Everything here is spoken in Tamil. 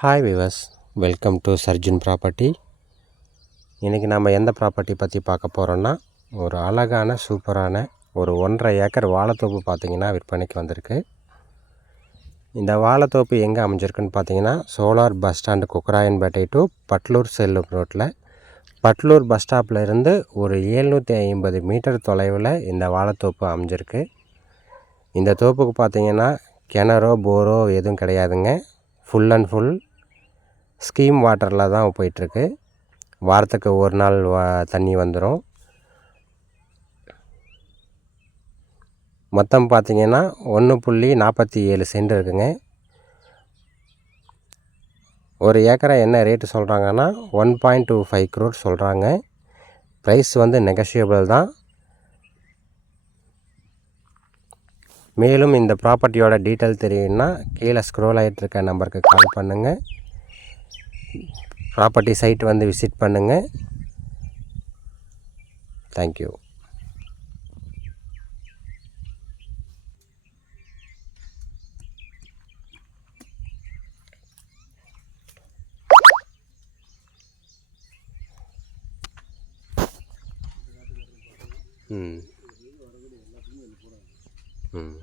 Hi viewers, welcome to Sarjun property. இன்றைக்கி நம்ம எந்த ப்ராப்பர்ட்டி பற்றி பார்க்க போகிறோன்னா, ஒரு அழகான சூப்பரான ஒரு 1.5 ஏக்கர் வாழைத்தோப்பு பார்த்திங்கன்னா விற்பனைக்கு வந்திருக்கு. இந்த வாழைத்தோப்பு எங்கே அமைஞ்சிருக்குன்னு பார்த்தீங்கன்னா, சோலார் பஸ் ஸ்டாண்டு குக்கராயன்பேட்டை டு பட்லூர் செல்லும் ரோட்டில், பட்லூர் பஸ் ஸ்டாப்பில் இருந்து ஒரு 750 மீட்டர் தொலைவில் இந்த வாழைத்தோப்பு அமைஞ்சிருக்கு. இந்த தோப்புக்கு பார்த்திங்கன்னா கிணறோ போரோ எதுவும் கிடையாதுங்க. ஃபுல் அண்ட் ஃபுல் ஸ்கீம் வாட்டரில் தான் போயிட்டுருக்கு. வாரத்துக்கு ஒரு நாள் தண்ணி வந்துடும். மொத்தம் பார்த்திங்கன்னா 1.47 சென்ட் இருக்குங்க. ஒரு ஏக்கரை என்ன ரேட்டு சொல்கிறாங்கன்னா 1.25 crore சொல்கிறாங்க. ப்ரைஸ் வந்து நெகஷியபிள் தான். மேலும் இந்த ப்ராப்பர்ட்டியோட டீட்டெயில் தெரியும்னா கீழே ஸ்க்ரோல் ஆகிட்டு இருக்க நம்பருக்கு கால் பண்ணுங்கள். ப்ராப்பர்ட்டி சைட் வந்து விசிட் பண்ணுங்கள். தேங்க்யூ. ம் ம்